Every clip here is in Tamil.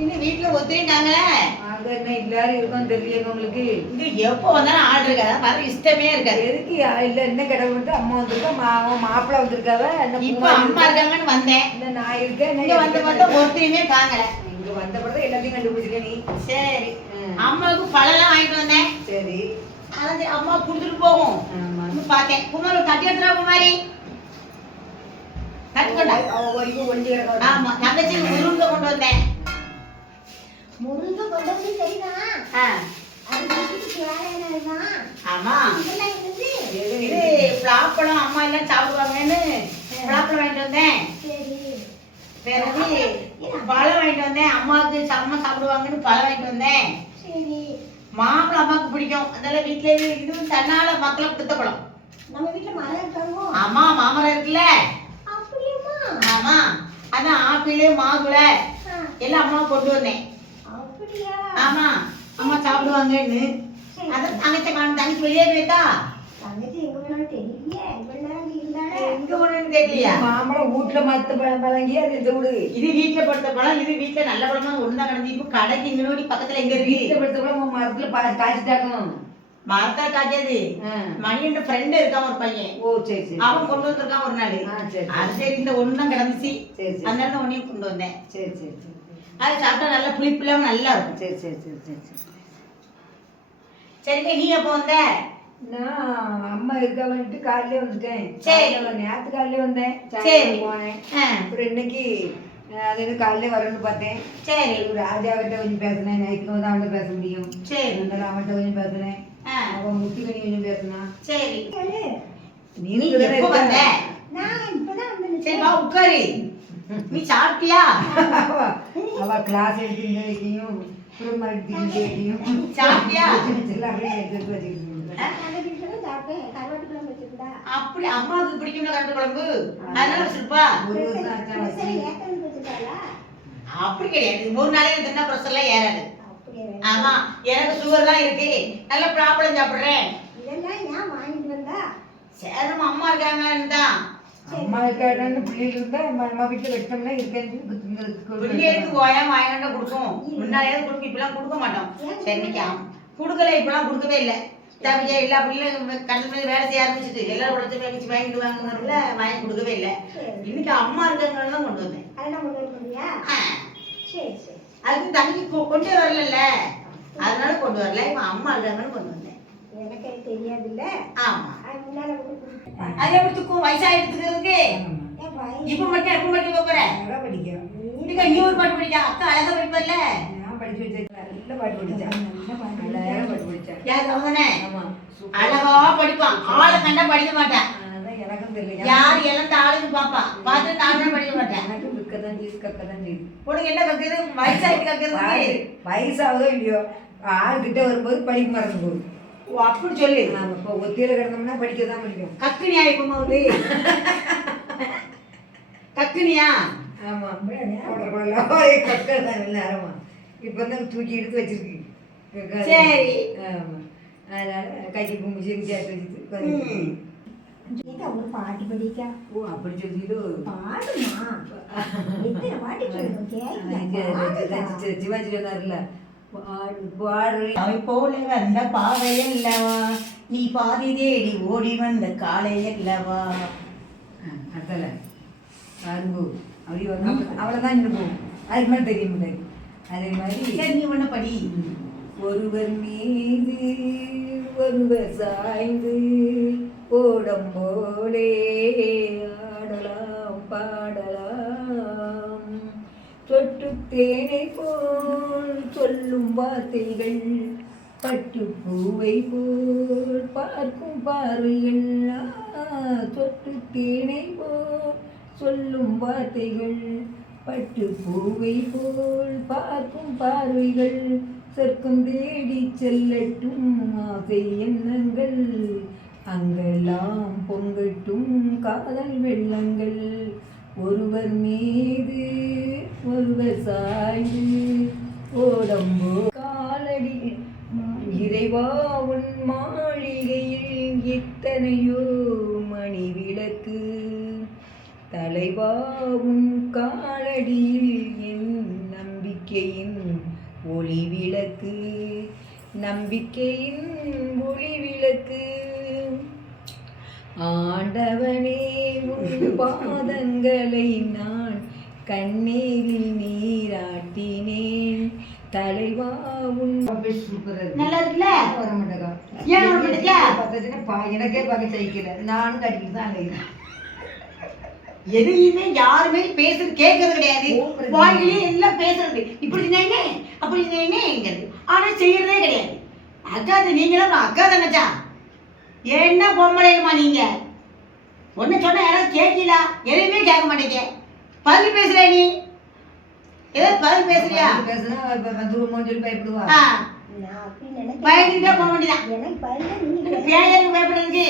இன்னும் வீட்டுல ஒத்துட்டாங்களே அங்க என்ன எல்லாரும் இருக்கும் தெரியல உங்களுக்கு. இது எப்போ வந்தாலும் ஆள் இருக்காது, வர இஷ்டமே இருக்காது. எதுக்கு இல்ல என்ன கடவுள் அம்மா வந்திருக்கா, மாப்பிள்ள வந்திருக்காவ. இப்ப அம்மா இருக்காங்கன்னு வந்தேன். இல்ல நான் இருக்கேன். இங்க வந்து பார்த்தா ஒருத்தையுமே பாக்கல. இங்க வந்த பிறகு எல்லாத்தையும் கண்டுபிடிச்சிருக்க நீ. சரி, அம்மாவுக்கு பழம்லாம் வாங்கிட்டு வந்தேன். சரி, அது அம்மா குடுத்துட்டு போகும் பார்த்தேன். குமார் தட்டி எடுத்துறா குமாரி, தட்டு கொண்டா. ஆமா, தங்கச்சி முருங்கை கொண்டு வந்தேன். முருங்கை கொண்டு வந்து சரிதான். ஆமா, இது பலாப்பழம் அம்மா எல்லாம் சாப்பிடுவாங்கன்னு பலாப்பழம் வாங்கிட்டு வந்தேன். பிறகு பழம் வாங்கிட்டு வந்தேன். அம்மாவுக்கு அம்மா சாப்பிடுவாங்கன்னு பழம் வாங்கிட்டு வந்தேன். மாம்பழம் அம்மாவுக்கு பிடிக்கும், அதனால வீட்டுல இது தன்னால மக்களை கொடுத்த பழம். நம்ம வீட்டுல மரம் இருக்காங்க. ஆமா, மாமரம் இருக்குல்ல. ஆமா, அதான் ஆப்பிள் மாதுளை எல்லாம் அம்மா கொண்டு வந்தேன். ஆமா, அம்மா சாப்பிடுவாங்கன்னு. அதான் தங்கச்சி வெளியே போயிட்டா. தங்கச்சி எங்க வேணாலும் தெரியல, எங்க போனேன்னு தெரியலையா? மாம்பழம் வீட்டுல மத்த பழம் பழங்கி அது இந்த விடு. இது வீட்டுல படுத்த பழம், இது வீட்டுல நல்ல பழமா ஒண்ணுதான் கிடந்து. இப்ப கடைக்கு இங்க பக்கத்துல எங்க இருக்கு? வீட்டுல படுத்த பழம் மரத்துல காய்ச்சிட்டாக்கும். மரத்தா காய்க்காது. மணியோட ஃப்ரெண்ட் இருக்கான் ஒரு பையன். ஓ சரி சரி, அவன் கொண்டு வந்திருக்கான் ஒரு நாள். அது சரி, இந்த ஒண்ணுதான் கிடந்துச்சு, அதனால தான் ஒன்னையும் கொண்டு வந்தேன். சரி சரி சரி, அது சாப்பிட்டா நல்லா புளிப்பு இல்லாம நல்லா இருக்கும். சரி சரி சரி சரி சரி. சரிங்க, நீ எப்போ வந்த? நான் அம்மா இருக்கவன்ட்டு காலையிலே வந்துட்டேன். சரி, நேற்று காலையிலே வந்தேன். சரி போனேன். அப்புறம் இன்னைக்கு அது காலையிலே வரணும்னு பார்த்தேன். சரி, ராஜாவிட்ட கொஞ்சம் பேசினேன். நைட்டுக்கு வந்து அவன்கிட்ட பேச முடியும். சரி, அதனால அவன்கிட்ட கொஞ்சம் பேசினேன். அவன் முத்துக்கணி கொஞ்சம் பேசினா. சரி, நீ எப்போ வந்த? நான் இப்பதான் வந்தேன். சரி வா உட்காரு. நீ சாப்பிட்டியா? அவ கிளாஸ் எடுத்துக்கிட்டு வைக்கியும் சாப்பிட்டியா? அப்படி அம்மாவுக்கு பிடிக்கும்ல கரண்ட் குழம்பு, அதனால வச்சிருப்பா. அப்படி கிடையாது, ஒரு நாளைக்கு தின்னா பிரஷர்லாம் ஏறாது. ஆமா, எனக்கு சுகர் தான் இருக்கு, நல்ல பழம் சாப்பிடுறேன். சரி, நம்ம அம்மா இருக்காங்கன்னு தான். அம்மா இருக்கான்னு பிள்ளைகள் இருந்தா அம்மா வீட்டுல வெட்டம்னா இருக்கேன்னு பிள்ளைகளுக்கு கோயம் வாங்கினா கொடுக்கும். முன்னாடியாவது கொடுக்கும், இப்பெல்லாம் கொடுக்க மாட்டோம். சரி, இன்னைக்கு கொடுக்கல, இப்பெல்லாம் கொடுக்கவே இல்லை. தம்பியா எல்லா பிள்ளைங்களும் கண்டு வேலை செய்ய ஆரம்பிச்சுட்டு எல்லாரும் உடச்சு வேலைச்சு வாங்கிட்டு வாங்குறதுல வாங்கி கொடுக்கவே இல்லை. இன்னைக்கு அம்மா இருக்காங்கன்னு தான் கொண்டு வந்தேன். அது தண்ணி கொண்டு வரல, அதனால கொண்டு வரல. இப்ப அம்மா இருக்காங்கன்னு கொண்டு வந்தேன். எனக்கு தெரியாதுல்ல. ஆமா, அதை எப்படி வயசாயிடுறதுக்கு இப்ப மட்டும் எப்ப மட்டும் போறேன். நீங்க நீ ஒரு பாட்டு படிச்சா அக்கா அழகா படிப்பல்ல. நான் படிச்சு வச்சிருக்கேன், நல்ல பாட்டு படிச்சா. அழகா பாட்டு படிச்சா. யார் அவனே? அழகா படிப்பான், ஆளை கண்டா படிக்க மாட்டேன். எனக்கும் தெரியல, யார் இழந்த ஆளுன்னு பாப்பா, பார்த்து நானும் படிக்க மாட்டேன். எனக்கு விற்கதான் செய்யுது, கக்கதான் செய்யுது. உனக்கு என்ன கக்குது? வயசாயிட்டு கக்குறது. வயசாவதோ இல்லையோ ஆள்கிட்ட வரும்போது படிக்க மறந்து போகுது. ஓ, அப்படி சொல்லு. நாம இப்போ ஒத்தியில கிடந்தோம்னா படிக்கதான் படிக்கும். கக்குனியா இப்ப போகுது? கக்குனியா? ஆமா, கக்கதான் நேரமா இப்பதான் தூக்கி எடுத்து வச்சிருக்கு. சரி, ஆமா, அதனால கைக்கு கும்பிச்சு சேர்த்து வச்சுட்டு ஒரு பாட்டு படிக்க. ஓ, அப்படி சொல்லிட்டு பாடுமா? சிவாஜி சொன்னார்ல, அவை போல வந்த பாவை அல்லவா, நீ பாதி தேடி ஓடி வந்த காலை அல்லவா. அத்தல அன்பு அப்படி அவ்வளோதான் இருக்கும். அதுக்கு மேலே தெரிய முடியாது. அதே மாதிரி நீ ஒண்ணு படி. ஒருவர் மீது ஒருவர் சாய்ந்து ஓடம் போலே ஆடலாம் பாடலாம், தொட்டு தேனை போல் சொல்லும் வார்த்தைகள், பட்டு பூவை போல் பார்க்கும் பார்வைகள். தொட்டு தேனை போல் சொல்லும் வார்த்தைகள், பட்டு பூவை போல் பார்க்கும் பார்வைகள், சொர்க்கம் தேடி செல்லட்டும் ஆசை எண்ணங்கள், அங்கெல்லாம் பொங்கட்டும் காதல் வெள்ளங்கள். ஒருவர் மீது ஒருவர் சாய்ந்து ஓடம்போ காலடி, இறைவா உன் மாளிகையில் எத்தனையோ மணி விளக்கு, தலைவா உன் காலடியில் என் நம்பிக்கையின் ஒளி விளக்கு, நம்பிக்கையின் ஒளி விளக்கு. ஆண்டவனே உன் பாதங்களை நான் கண்ணீரில் நீராட்டினேன். தலைவா உன் நல்லா இருக்குல்ல? வர மாட்டேக்கா. ஏன் வர மாட்டேக்கா? எனக்கே பார்க்க சைக்கிள் நானும் கட்டிக்கிட்டு தான் அலைகிறேன். எதையுமே யாருமே பேசுறது கேட்கறது கிடையாது. வாயிலே எல்லாம் பேசுறது, இப்படி செஞ்சாங்க அப்படி செஞ்சாங்கிறது, ஆனா செய்யறதே கிடையாது. அக்காது நீங்களும் அக்கா தானச்சா, என்ன பொம்பளைமா நீங்க? ஒன்னு சொன்னா யாராவது கேட்கலா? எதையுமே கேட்க மாட்டேங்க. பதில் பேசுற நீ, ஏதோ பதில் பேசுறியா? பேசுனா சொல்லி பயப்படுவா. நான் அப்படி நினைக்கிறேன். பயந்துட்டே போக வேண்டியதான். எனக்கு பதிலா நீங்க பேருக்கு பயப்படுறதுக்கு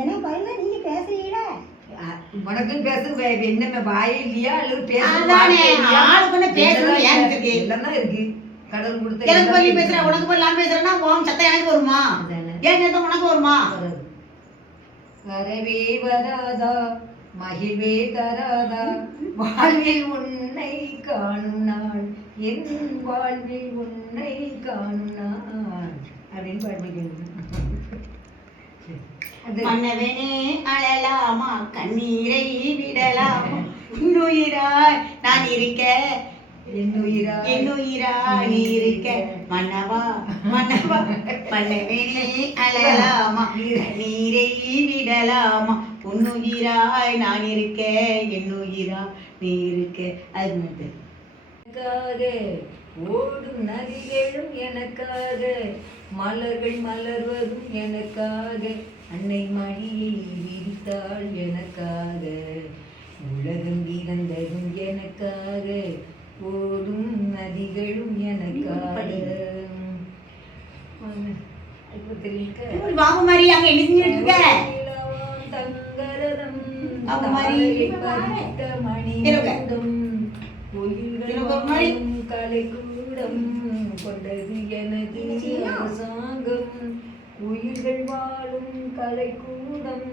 எனக்கு பதிலா நீங்க பேசுறீங்களா? உனக்கு பேசுறது என்ன வாயே இல்லையா அல்லது அதானே, ஆளுக்குன்னு பேசுறது ஏன் இருக்கு? எல்லாம் தான் இருக்கு. கடவுள் கொடுத்த எனக்கு பதில் பேசுற, உனக்கு பதில் நான் பேசுறேன்னா உன் சத்தம் எனக்கு வருமா? ஏன் சத்தம் உனக்கு வருமா? வரவே வராதா, மகிழ்வே தராதா, வாழ்வில் உன்னை காணும் நாள், என் வாழ்வில் உன்னை காணும் நாள் அப்படின்னு பாடிக்கிறேன். மன்னவனே அழலாமா, கண்ணீரை விடலாமா, உன்னுயிராய் நான் இருக்க, என்னுயிராய் நீ இருக்க, மன்னவா மன்னவா, மன்னவனே அழலாமா, கண்ணீரை விடலாமா, உன்னுயிராய் நான் இருக்க, என்னுயிரா நீ இருக்க. அது மட்டும் எனக்காக ஓடும் நதிகளும் எனக்காக, மலர்கள் மலர்வதும் எனக்காக, அன்னை மடியை விரித்தாள் எனக்காக, உலகம் இறந்ததும் எனக்காக, ஓடும் நதிகளும் எனக்காக. பாபு மாதிரி அங்க என்ன செஞ்சுட்டு இருக்க? தங்கரதம் பாபு மாதிரி பதித்த மணிக்கூடம், கோயில்களும் கலைக்கூடம் கொண்டது எனது அரசாங்கம், உயிர்கள் வாழும் கலைக்கூடம்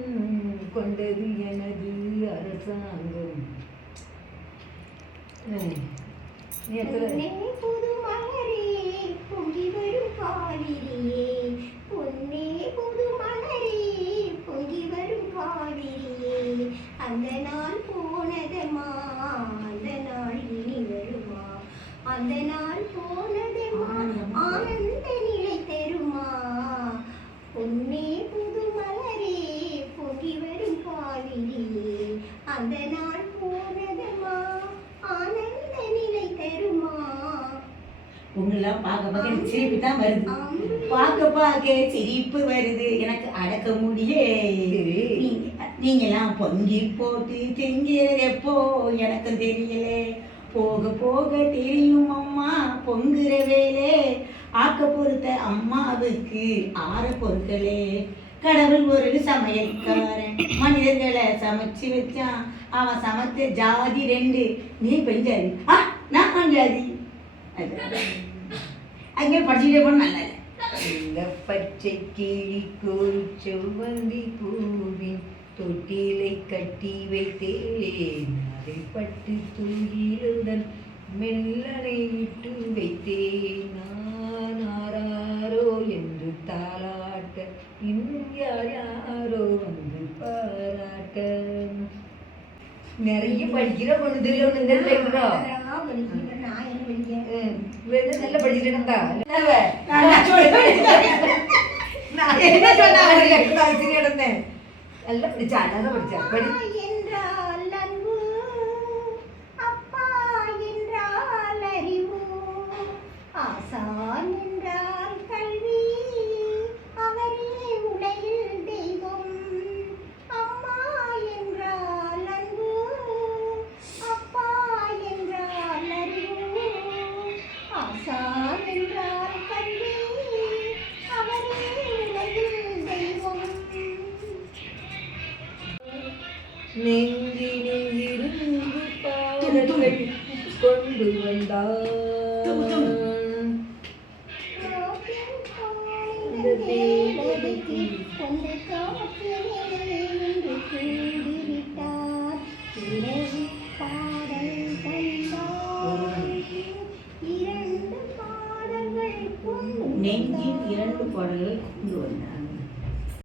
கொண்டது எனது அரசாங்கம். பொன்னே புது மலரே பொங்கி வரும் காவிரியே, பொன்னே புது மலரே பொங்கி வரும் காவிரியே, அந்த நாள் போனதம்மா அந்த நாள் இனி வருமா, அந்த நாள் போனதம்மா ஆனந்த நிலை தருமா, பொன்னே புது மலரே பொங்கி வரும் காவிரியே, அந்த நாள் போனதம்மா ஆனந்த நிலை தருமா. உங்களெல்லாம் பார்க்க பார்க்க எனக்கு சிரிப்பு தான் வருது. பார்க்க பார்க்க சிரிப்பு வருது, எனக்கு அடக்க முடியே. நீங்கெல்லாம் பொங்கி போட்டு செஞ்சது எப்போ எனக்கும் தெரியல, போக போக தெரியும் அம்மா பொங்குற வேலை, ஆக்க பொறுத்த அம்மாவுக்கு ஆற பொருட்களே. கடவுள் ஒரு சமையல்காரன் மனிதர்களை சமைச்சு வச்சான், அவன் சமைச்ச ஜாதி 2, நீ பெஞ்சாதி நான் ஜாதி. அங்கே படிச்சுட்டே போன நல்ல பச்சை கிளி கோரி செவ்வந்தி பூவின் தொட்டிலை கட்டி வைத்தேன், அதை பட்டு தூகிலுடன் மெல்லனை விட்டு வைத்தேன், நான் ஆராரோ என்று தாளாட்ட, இன்னும் யார் யாரோ வந்து பாராட்ட. நிறைய படிக்கிற பொண்ணு தெரியல, ஒண்ணு தெரியல. நான் என்ன படிக்கிறேன்? நல்லா படிச்சுட்டா நடந்தேன். நல்லா படிச்சா, நல்லா படிச்சா. படி என்றால் அன்பு, அப்பா என்றால் அறிவு, ஆசான் என்றால் கல்வி, அவரே உலகில் தெய்வம், அம்மா என்றால் அன்பு, அப்பா என்றால் அறிவு, ஆசான் என்றால் கல்வி, அவரே உலகில் தெய்வம். நெஞ்சினில் இருந்து பாடல்கள் கொண்டு வந்தார், இரண்டு பாடல்கள் கொண்டு நெஞ்சில் 2 பாடல்கள் கொண்டு வந்தாங்க.